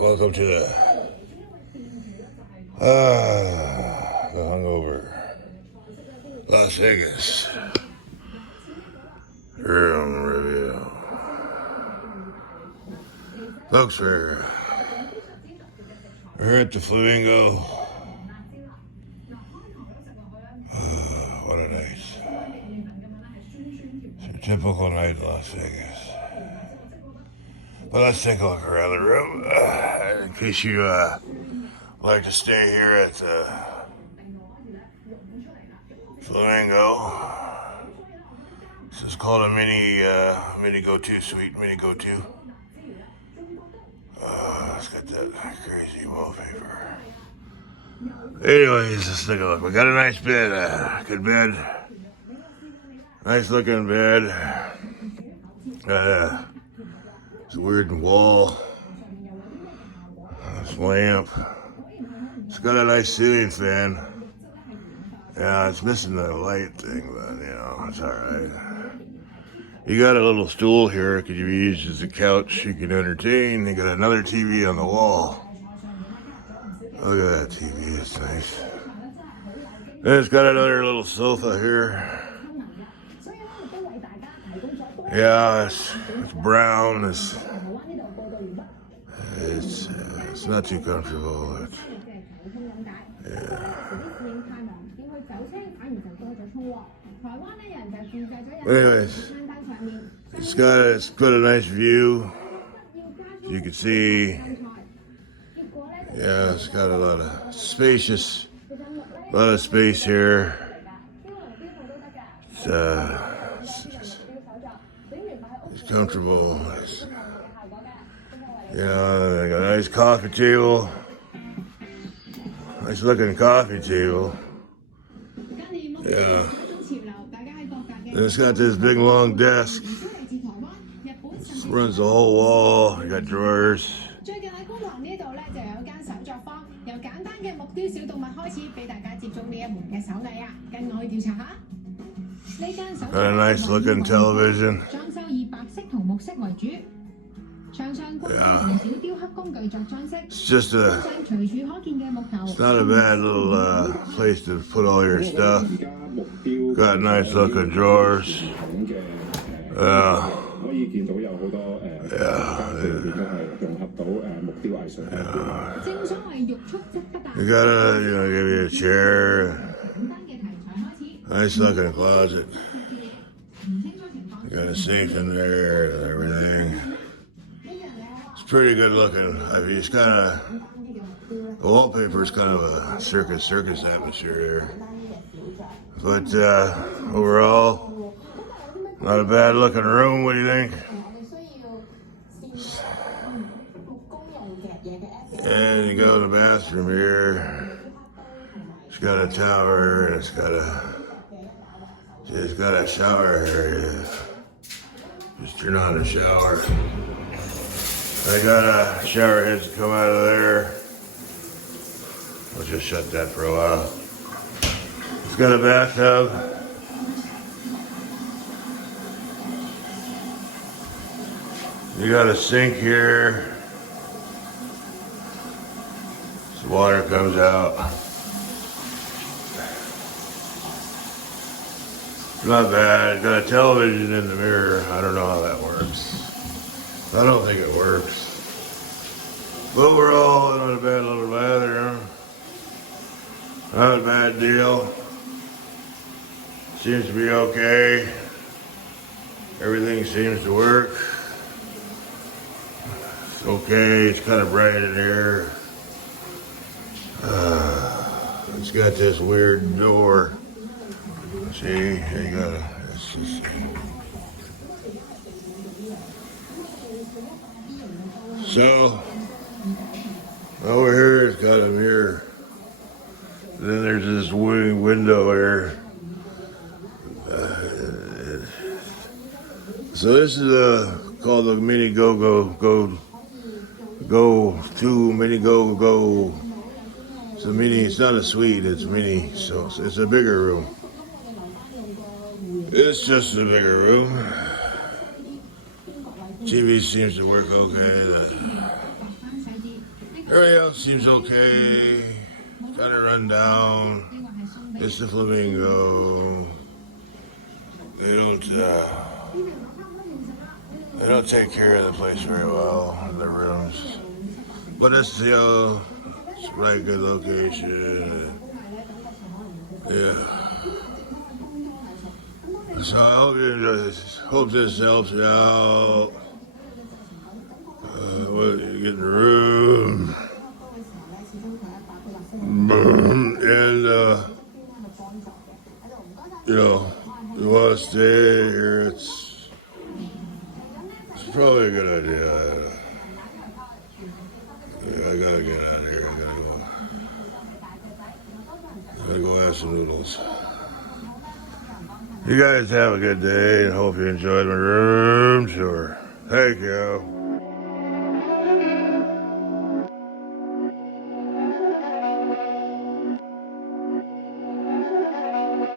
Welcome to the hungover Las Vegas room review. Folks, we're at the Flamingo. What a night. It's a typical night in Las Vegas. But let's take a look around the room. In case you like to stay here at the Flamingo. This is called a mini go-to suite, mini go-to. It's got that crazy wallpaper. Anyways, let's take a look. We got a nice bed, good bed. Nice looking bed. It's a weird wall. This lamp. It's got a nice ceiling fan. Yeah, it's missing the light thing, but it's alright. You got a little stool here. It could be used as a couch. You can entertain. You got another TV on the wall. Look at that TV. It's nice. And it's got another little sofa here. Yeah, it's brown. It's not too comfortable. Anyways, it's got a nice view. As you can see, yeah, it's got a lot of space here. It's comfortable. They got a nice coffee table. Nice looking coffee table. Yeah. And it's got this big long desk. It runs the whole wall. You got drawers. Got a nice looking television. Yeah. It's not a bad little place to put all your stuff. Got nice looking drawers. Yeah. You gotta, give you a chair. Nice looking closet. You got a safe in there and everything. It's pretty good looking. It's kind of, the wallpaper is kind of a circus atmosphere here. But overall, not a bad looking room. What do you think? And you go to the bathroom here. It's got a tower and it's got a shower area. Just turn on the shower. I got a shower heads that come out of there. I'll just shut that for a while. It's got a bathtub. You got a sink here. The water comes out. Not bad. Got a television in the mirror. I don't know how that works. I don't think it works. But overall, not a bad little bathroom. Not a bad deal. Seems to be okay. Everything seems to work. It's okay. It's kind of bright in here. It's got this weird door. See, you got so over here it's got a mirror. Then there's this window here. So this is called the mini go mini go. It's a mini. It's not a suite. It's mini. So it's a bigger room. It's just a bigger room. TV seems to work okay. Everything else seems okay. Kind of run down. It's the Flamingo. They don't take care of the place very well, the rooms. But it's, it's a right good location. Yeah. So I hope you enjoy this. Hope this helps you out. You get in the room. And, you want to stay here, it's probably a good idea. I gotta get out of here. I gotta go have some noodles. You guys have a good day and hope you enjoyed my room tour. Thank you.